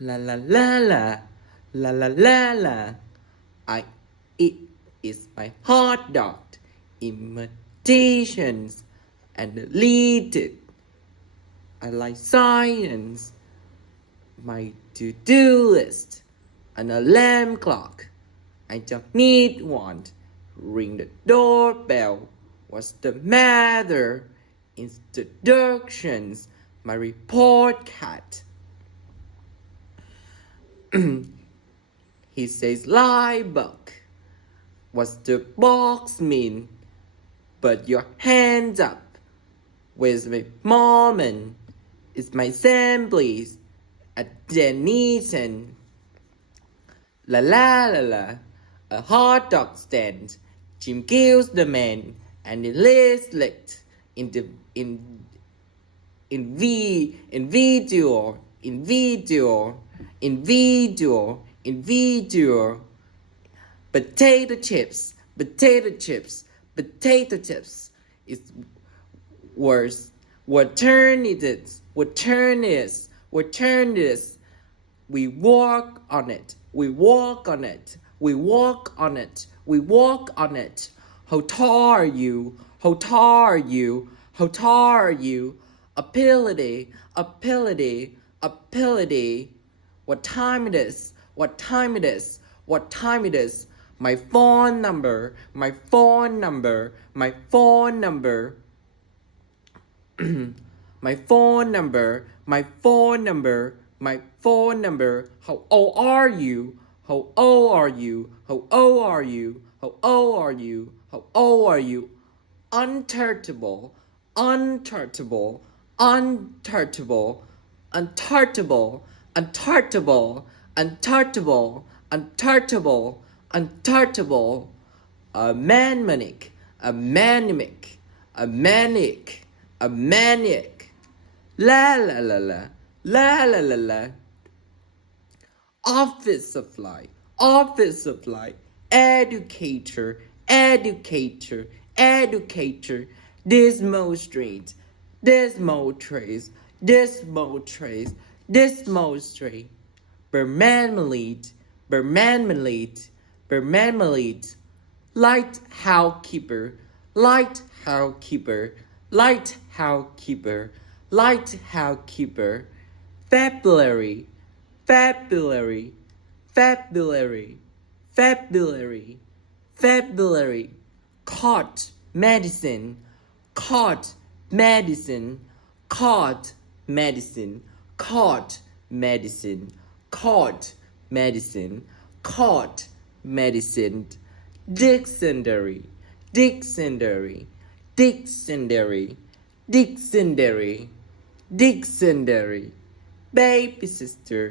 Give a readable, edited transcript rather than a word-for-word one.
La la la la, la la la la. I eat is my hot dog, imitations, and deleted. I like science, my to-do list, an alarm clock. I don't need one. Ring the doorbell. What's the matter? Introductions, my report card. He says lie book. What's the box mean? Put your hands up. Where's my moment? It's my Sam, please. At Denison. La la la la. A hot dog stand. Jim kills the man and the list lit in the in video potato chips is worse. What turn is we walk on it. How tall are you? Ability. What time it is? My phone number. My phone number. How old are you? Untouchable. A maniac. La la la la. Office supply. Educator. Dismal street. Bermanmelite. Light housekeeper. February. Cot medicine. Dictionary. Baby sister.